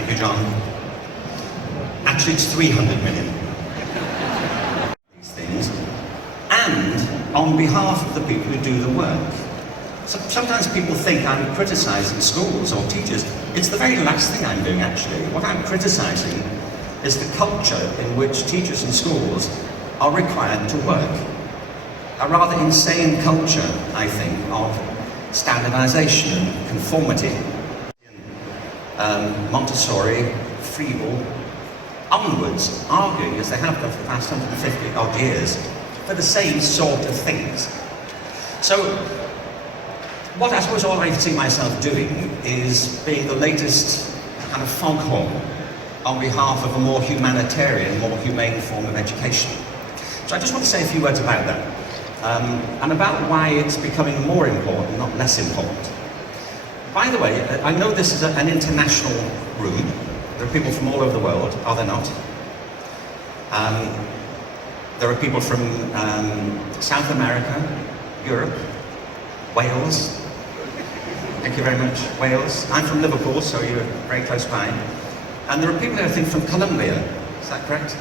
Thank you, John. Actually, it's 300 million. These things. And on behalf of the people who do the work. Sometimes people think I'm criticising schools or teachers. It's the very last thing I'm doing, actually. What I'm criticising is the culture in which teachers and schools are required to work. A rather insane culture, I think, of standardisation and conformity. Montessori, Friebel, onwards, arguing, as they have done for the past 150 odd years, for the same sort of things. So, what I suppose all I see myself doing is being the latest kind of foghorn on behalf of a more humanitarian, more humane form of education. So I just want to say a few words about that, and about why it's becoming more important, not less important. By the way, I know this is an international room. There are people from all over the world, are there not? There are people from South America, Europe, Wales. Thank you very much, Wales. I'm from Liverpool, so you're very close by. And there are people, I think, from Colombia. Is that correct?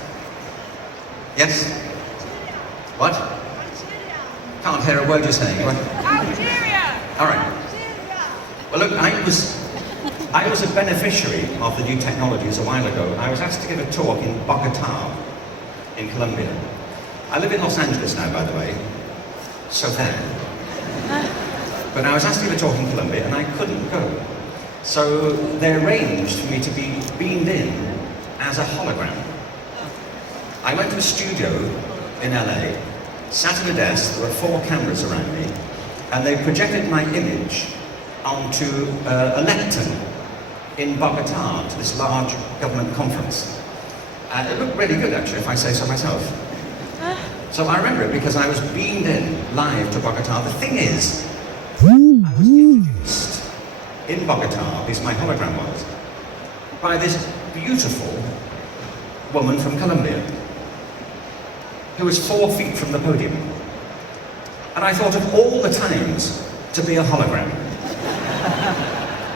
Yes? What? Can't hear a word you're saying. What? Algeria! All right. Well, look, I was a beneficiary of the new technologies a while ago. I was asked to give a talk in Bogota, in Colombia. I live in Los Angeles now, by the way. So there. But I was asked to give a talk in Colombia, and I couldn't go. So they arranged for me to be beamed in as a hologram. I went to a studio in LA, sat at a desk, there were 4 cameras around me, and they projected my image onto a lectern in Bogota to this large government conference. It looked really good, actually, if I say so myself. So I remember it because I was beamed in live to Bogota. The thing is, I was introduced in Bogota, at least my hologram was, by this beautiful woman from Colombia who was 4 feet from the podium. And I thought of all the times to be a hologram.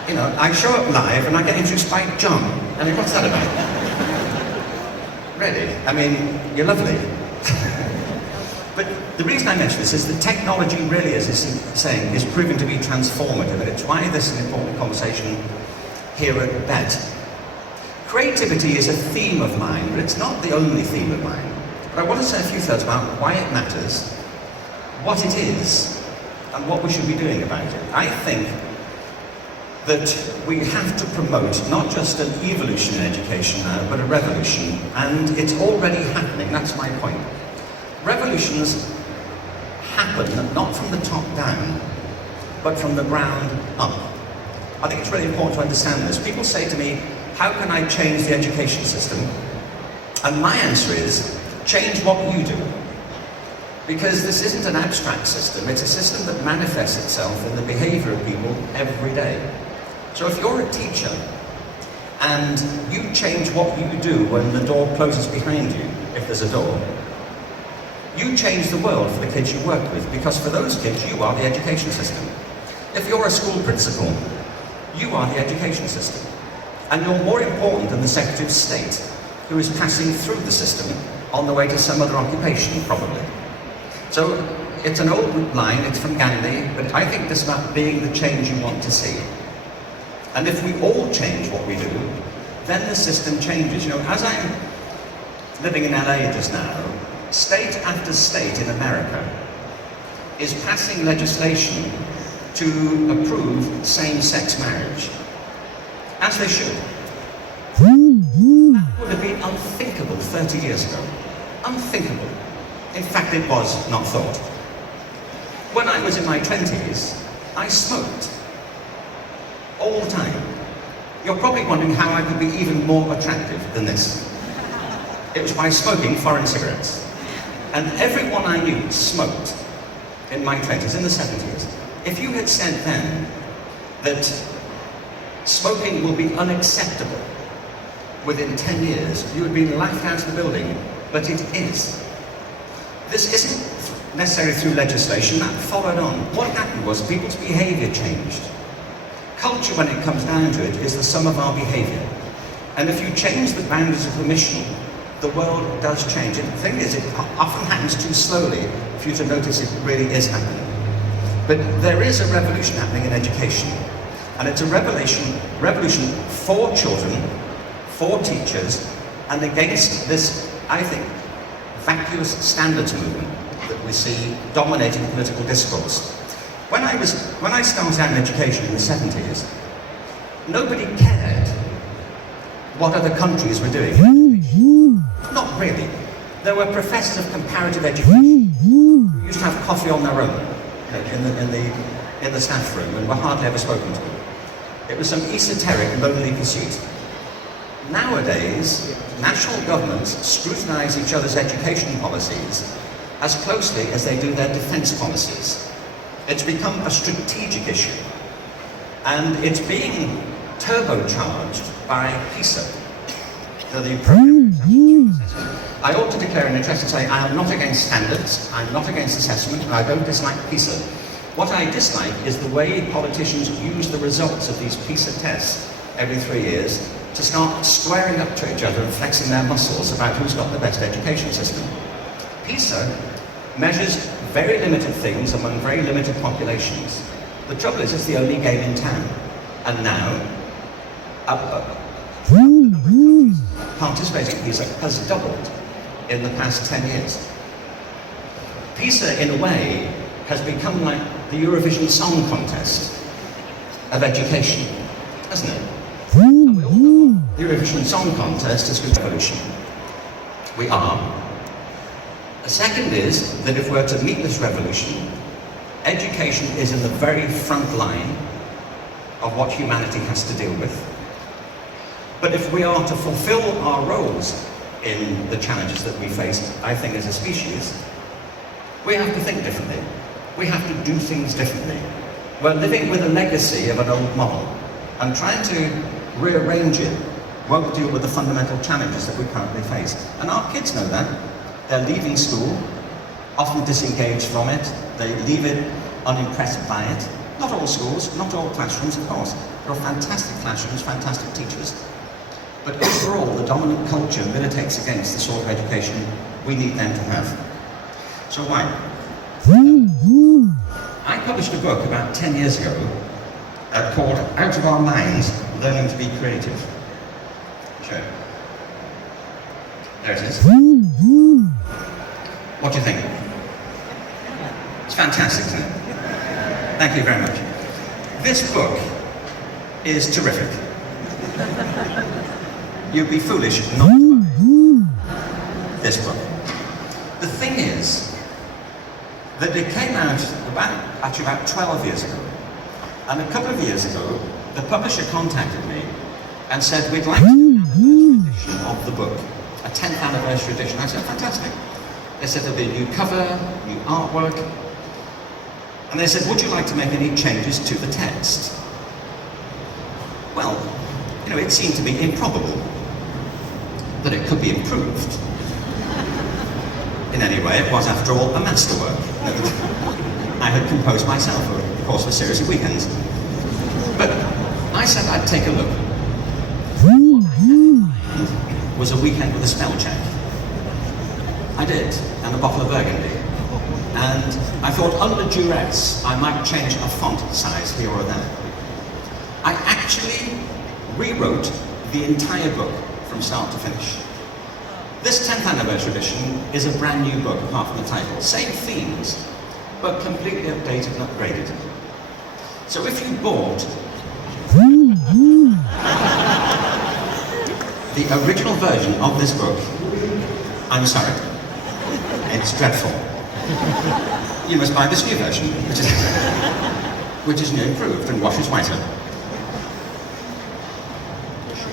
You know, I show up live and I get introduced by John. I mean, what's that about? Really? I mean, you're lovely. But the reason I mention this is that technology really, as it's saying, is proving to be transformative, and it's why this is an important conversation here at BET. Creativity is a theme of mine, but it's not the only theme of mine. But I want to say a few thoughts about why it matters, what it is, and what we should be doing about it. I think that we have to promote not just an evolution in education now, but a revolution, and it's already happening, that's my point. Revolutions happen not from the top down, but from the ground up. I think it's really important to understand this. People say to me, how can I change the education system? And my answer is, change what you do. Because this isn't an abstract system, it's a system that manifests itself in the behavior of people every day. So if you're a teacher, and you change what you do when the door closes behind you, if there's a door, you change the world for the kids you work with, because for those kids, you are the education system. If you're a school principal, you are the education system. And you're more important than the Secretary of State, who is passing through the system on the way to some other occupation, probably. So, it's an old line, it's from Gandhi, but I think it's about being the change you want to see. And if we all change what we do, then the system changes. You know, as I'm living in LA just now, state after state in America is passing legislation to approve same-sex marriage, as they should. That would have been unthinkable 30 years ago. Unthinkable. In fact, it was not thought. When I was in my 20s, I smoked. All the time. You're probably wondering how I could be even more attractive than this. It was by smoking foreign cigarettes. And everyone I knew smoked in my 20s, in the 70s. If you had said then that smoking will be unacceptable within 10 years, you would be laughed out of the building, but it is. This isn't necessarily through legislation, that followed on. What happened was people's behaviour changed. Culture, when it comes down to it, is the sum of our behaviour. And if you change the boundaries of permission, the world does change. And the thing is, it often happens too slowly for you to notice it really is happening. But there is a revolution happening in education. And it's a revolution for children, for teachers, and against this, I think, vacuous standards movement that we see dominating political discourse. When I started out in education in the 70s, nobody cared what other countries were doing. Not really. There were professors of comparative education who used to have coffee on their own in the staff room and were hardly ever spoken to. It was some esoteric, lonely pursuit. Nowadays, national governments scrutinize each other's education policies as closely as they do their defense policies. It's become a strategic issue, and it's being turbocharged by PISA. The program. I ought to declare an interest and say I am not against standards, I'm not against assessment, and I don't dislike PISA. What I dislike is the way politicians use the results of these PISA tests every 3 years to start squaring up to each other and flexing their muscles about who's got the best education system. PISA measures very limited things among very limited populations. The trouble is, it's the only game in town. And now, participating in PISA has doubled in the past 10 years. PISA, in a way, has become like the Eurovision Song Contest of education, hasn't it? And we all know the Eurovision Song Contest is a revolution. We are. The second is that if we're to meet this revolution, education is in the very front line of what humanity has to deal with. But if we are to fulfill our roles in the challenges that we face, I think, as a species, we have to think differently. We have to do things differently. We're living with a legacy of an old model, and trying to rearrange it won't deal with the fundamental challenges that we currently face. And our kids know that. They're leaving school, often disengaged from it. They leave it unimpressed by it. Not all schools, not all classrooms, of course. There are fantastic classrooms, fantastic teachers. But overall, the dominant culture militates against the sort of education we need them to have. So why? I published a book about 10 years ago called Out of Our Minds, Learning to be Creative. Sure. There it is. What do you think? It's fantastic, isn't it? Thank you very much. This book is terrific. You'd be foolish not to buy this book. The thing is that it came out about 12 years ago. And a couple of years ago, the publisher contacted me and said, we'd like to do an anniversary edition of the book, a 10th anniversary edition. I said, fantastic. They said there'll be a new cover, new artwork. And they said, would you like to make any changes to the text? Well, it seemed to be improbable that it could be improved. In any way, it was, after all, a masterwork that I had composed myself over the course of a series of weekends. But I said I'd take a look. What I had in mind was a weekend with a spell check. I did, and a bottle of Burgundy. And I thought, under duress, I might change a font size here or there. I actually rewrote the entire book from start to finish. This 10th anniversary edition is a brand new book, apart from the title. Same themes, but completely updated and upgraded. So if you bought the original version of this book, I'm sorry, it's dreadful. You must buy this new version, which is new improved and washes whiter.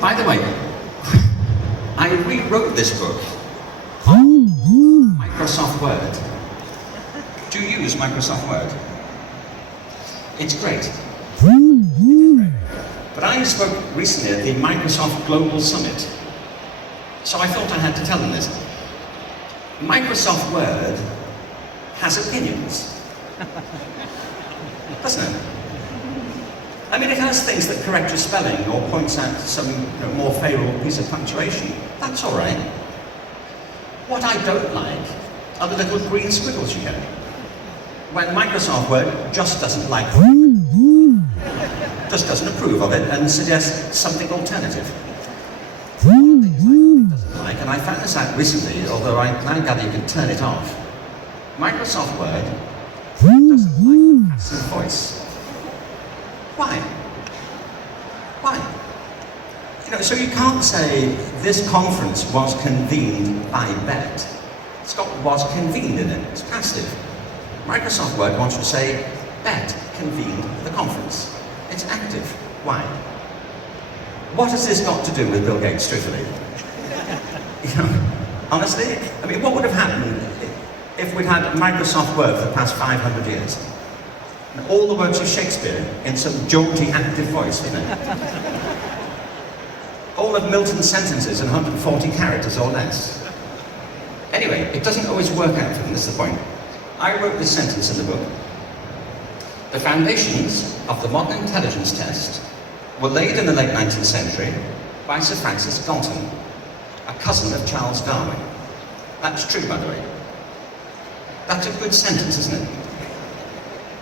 By the way, I rewrote this book on Microsoft Word. Do you use Microsoft Word? It's great. But I spoke recently at the Microsoft Global Summit, so I thought I had to tell them this. Microsoft Word has opinions, doesn't it? I mean, it has things that correct your spelling or points out some more favourable piece of punctuation. That's all right. What I don't like are the little green squiggles you get. When Microsoft Word just doesn't like it, just doesn't approve of it and suggests something alternative. One of the things I doesn't like, and I found this out recently, although I now gather you can turn it off, Microsoft Word doesn't like passive voice. Why? Why? So you can't say this conference was convened by Bet. It's got was convened in it. It's passive. Microsoft Word wants to say Bet convened the conference. It's active. Why? What has this got to do with Bill Gates, truthfully? Honestly? I mean, what would have happened if we'd had Microsoft Word for the past 500 years? And all the works of Shakespeare in some jaunty, active voice, isn't it? All of Milton's sentences in 140 characters or less. Anyway, it doesn't always work out for them, this is the point. I wrote this sentence in the book. The foundations of the modern intelligence test were laid in the late 19th century by Sir Francis Galton, a cousin of Charles Darwin. That's true, by the way. That's a good sentence, isn't it?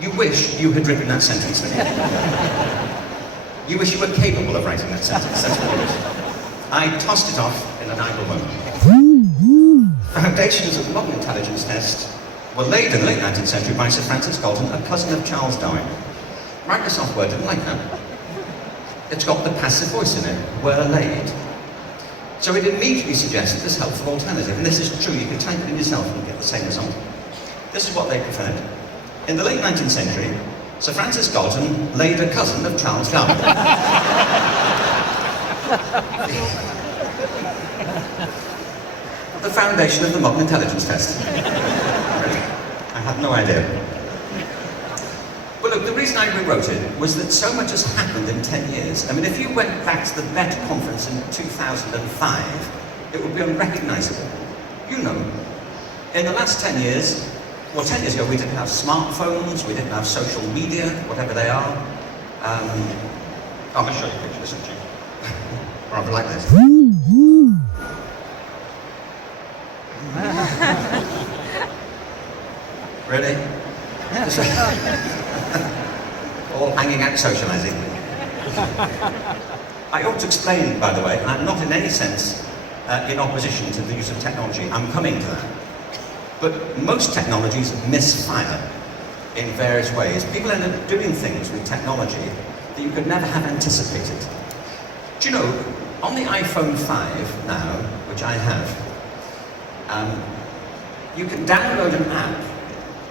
You wish you had written that sentence. You wish you were capable of writing that sentence. That's what it is. I tossed it off in an idle moment. Foundations of the modern intelligence test were laid in the late 19th century by Sir Francis Galton, a cousin of Charles Darwin. Microsoft Word didn't like that. It's got the passive voice in it, were laid. So it immediately suggested this helpful alternative, and this is true, you can type it in yourself and get the same result. This is what they preferred. In the late 19th century, Sir Francis Galton laid a cousin of Charles Darwin. The foundation of the modern intelligence test. I had no idea. Well, look, the reason I rewrote it was that so much has happened in 10 years. I mean, if you went back to the BET conference in 2005, it would be unrecognisable. In the last 10 years, well, 10 years ago, we didn't have smartphones, we didn't have social media, whatever they are. I'm going to show you a picture, isn't it? Rather like this. Really? All hanging out socialising. I ought to explain, by the way, I'm not in any sense in opposition to the use of technology. I'm coming to that. But most technologies misfire in various ways. People end up doing things with technology that you could never have anticipated. Do you know, on the iPhone 5 now, which I have, you can download an app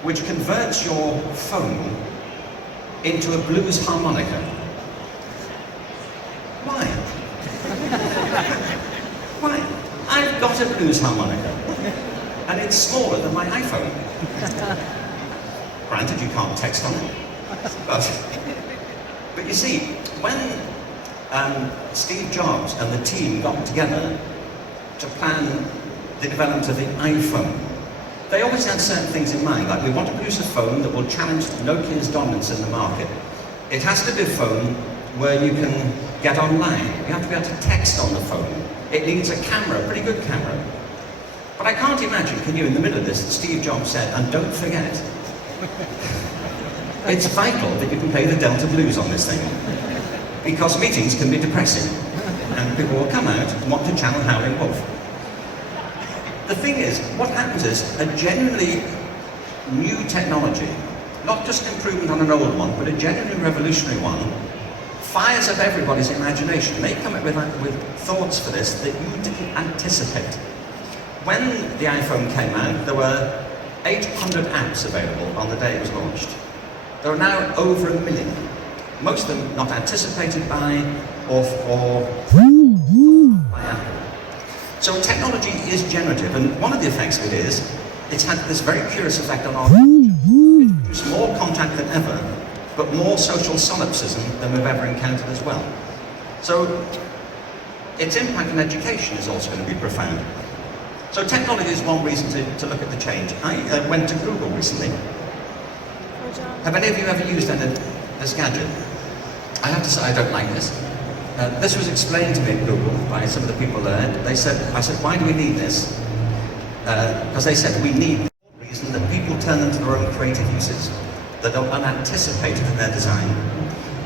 which converts your phone into a blues harmonica. Why? Why? I've got a blues harmonica. And it's smaller than my iPhone. Granted, you can't text on it. But you see, when Steve Jobs and the team got together to plan the development of the iPhone, they always had certain things in mind, like we want to produce a phone that will challenge Nokia's dominance in the market. It has to be a phone where you can get online. You have to be able to text on the phone. It needs a camera, a pretty good camera. But I can't imagine, can you, in the middle of this, that Steve Jobs said, and don't forget, it's vital that you can play the Delta Blues on this thing, because meetings can be depressing, and people will come out and want to channel Howling Wolf. The thing is, what happens is, a genuinely new technology, not just improvement on an old one, but a genuinely revolutionary one, fires up everybody's imagination. They come up with thoughts for this that you didn't anticipate. When the iPhone came out, there were 800 apps available on the day it was launched. There are now over 1 million. Most of them not anticipated by or by Apple. So technology is generative, and one of the effects of it is, it's had this very curious effect on our culture. It produced more contact than ever, but more social solipsism than we've ever encountered as well. So its impact on education is also going to be profound. So technology is one reason to look at the change. I went to Google recently. Have any of you ever used this gadget? I have to say I don't like this. This was explained to me at Google by some of the people there. I said, why do we need this? Because they said we need the reason that people turn them to their own creative uses that are unanticipated in their design.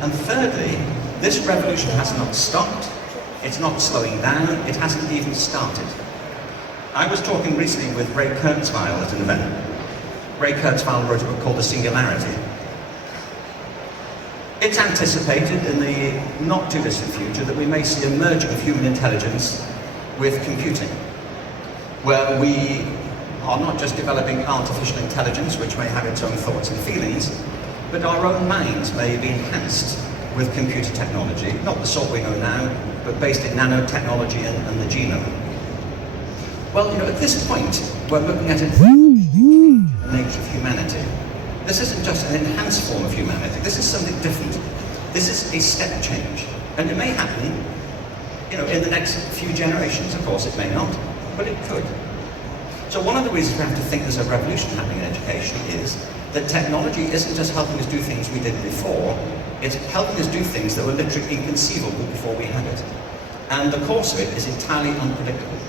And thirdly, this revolution has not stopped, it's not slowing down, it hasn't even started. I was talking recently with Ray Kurzweil at an event. Ray Kurzweil wrote a book called The Singularity. It's anticipated in the not too distant future that we may see a merging of human intelligence with computing, where we are not just developing artificial intelligence, which may have its own thoughts and feelings, but our own minds may be enhanced with computer technology, not the sort we know now, but based in nanotechnology and the genome. Well, at this point, we're looking at the nature of humanity. This isn't just an enhanced form of humanity, this is something different. This is a step change. And it may happen, in the next few generations. Of course, it may not, but it could. So one of the reasons we have to think there's a revolution happening in education is that technology isn't just helping us do things we did before, it's helping us do things that were literally inconceivable before we had it. And the course of it is entirely unpredictable.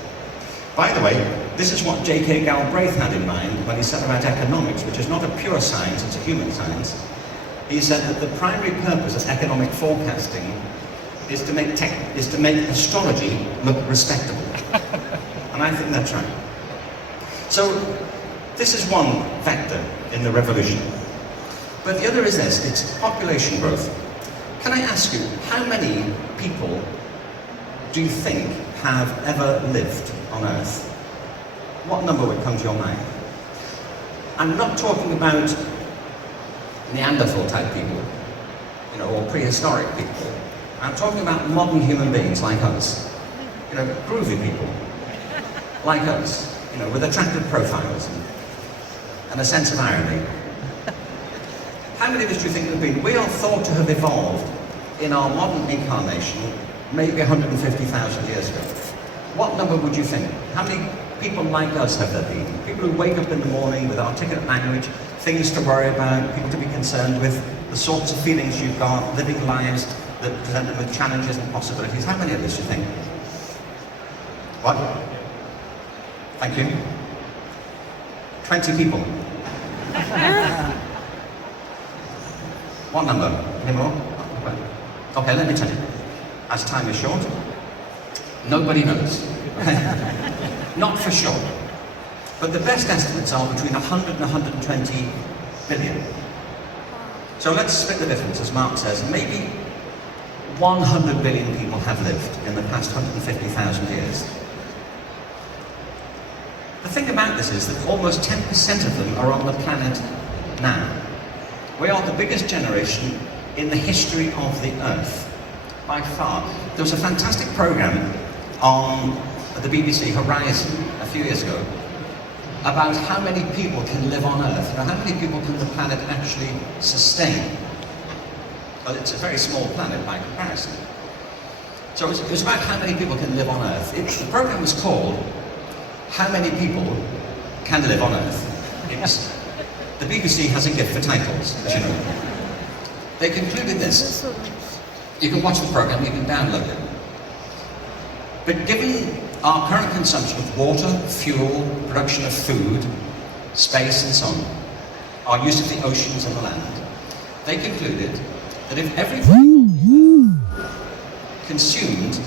By the way, this is what J.K. Galbraith had in mind when he said about economics, which is not a pure science, it's a human science. He said that the primary purpose of economic forecasting is to make astrology look respectable. And I think that's right. So, this is one factor in the revolution. But the other is this, it's population growth. Can I ask you, how many people do you think have ever lived on Earth? What number would come to your mind? I'm not talking about Neanderthal type people, or prehistoric people. I'm talking about modern human beings like us. Groovy people, like us, with attractive profiles and a sense of irony. How many of us do you think there have been? We are thought to have evolved in our modern incarnation maybe 150,000 years ago. What number would you think? How many people like us have there been? People who wake up in the morning with articulate language, things to worry about, people to be concerned with, the sorts of feelings you've got, living lives that present them with challenges and possibilities. How many of us do you think? What? Thank you. 20 people. What number? Any more? Okay, let me tell you. As time is short, nobody knows. Not for sure. But the best estimates are between 100 and 120 billion. So let's split the difference, as Mark says. Maybe 100 billion people have lived in the past 150,000 years. The thing about this is that almost 10% of them are on the planet now. We are the biggest generation in the history of the Earth, by far. There was a fantastic programme on the BBC Horizon a few years ago about how many people can live on Earth. How many people can the planet actually sustain? Well, it's a very small planet by comparison. So it was about how many people can live on Earth. The programme was called How Many People Can Live on Earth? The BBC has a gift for titles, as you know. They concluded this. You can watch the programme, you can download it. But given our current consumption of water, fuel, production of food, space and so on, our use of the oceans and the land, they concluded that if everyone consumed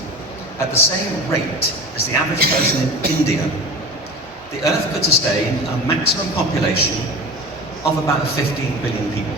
at the same rate as the average person in India, the Earth could sustain a maximum population of about 15 billion people.